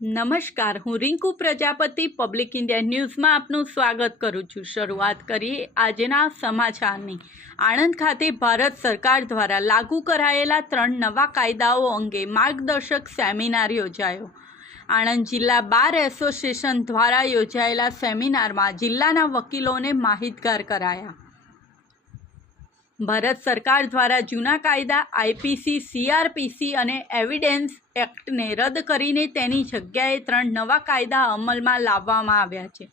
નમસ્કાર, હું Rinku Prajapati public India ન્યૂઝમાં આપનું સ્વાગત કરું છું। શરૂઆત કરીએ આજના સમાચારની। આણંદ ખાતે ભારત સરકાર દ્વારા લાગુ કરાયેલા 3 નવા કાયદાઓ અંગે માર્ગદર્શક સેમિનાર યોજાયો। આણંદ જિલ્લા બાર એસોસિએશન દ્વારા યોજાયેલા સેમિનારમાં જિલ્લાના વકીલોને માહિતગાર કરાયા। ભારત સરકાર દ્વારા જૂના કાયદા આઈપીસી, સીઆરપીસી અને એવિડન્સ એક્ટને રદ કરીને તેની જગ્યાએ 3 નવા કાયદા અમલમાં લાવવામાં આવ્યા છે।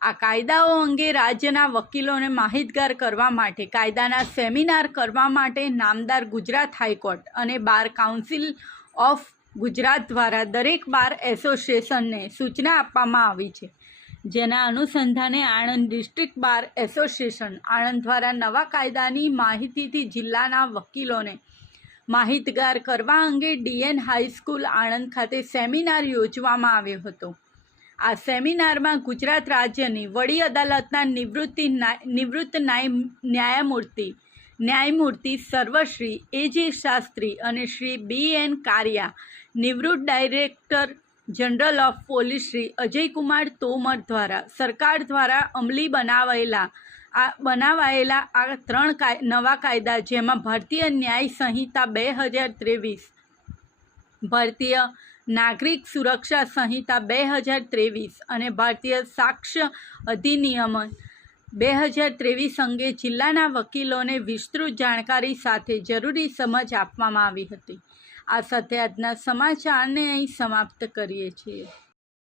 આ કાયદાઓ અંગે રાજ્યના વકીલોને માહિતગાર કરવા માટે કાયદાના સેમિનાર કરવા માટે નામદાર ગુજરાત હાઈકોર્ટ અને બાર કાઉન્સિલ ઓફ ગુજરાત દ્વારા દરેક બાર એસોસિએશનને સૂચના આપવામાં આવી છે, જેના અનુસંધાને Anand district bar association Anand દ્વારા નવા કાયદાની માહિતીથી જિલ્લાના વકીલોને માહિતગાર કરવા અંગે ડીએન હાઈસ્કૂલ આણંદ ખાતે સેમિનાર યોજવામાં આવ્યો હતો। આ સેમિનારમાં ગુજરાત રાજ્યની વડી અદાલતના નિવૃત્ત ન્યાયમૂર્તિ સર્વશ્રી એ.જે. શાસ્ત્રી અને શ્રી બી.એન. કારિયા, નિવૃત્ત director general of police Shri Ajaykumar Tomar દ્વારા સરકાર દ્વારા અમલી બનાવાયેલા આ 3 નવા કાયદા, જેમાં ભારતીય ન્યાય સંહિતા 2023, ભારતીય નાગરિક સુરક્ષા સંહિતા 2023 અને ભારતીય સાક્ષ્ય અધિનિયમ 2023 અંગે જિલ્લાના વકીલોને વિસ્તૃત જાણકારી સાથે જરૂરી સમજ આપવામાં આવી હતી। આ સાથે આજના સમાચારને અહીં સમાપ્ત કરીએ છીએ।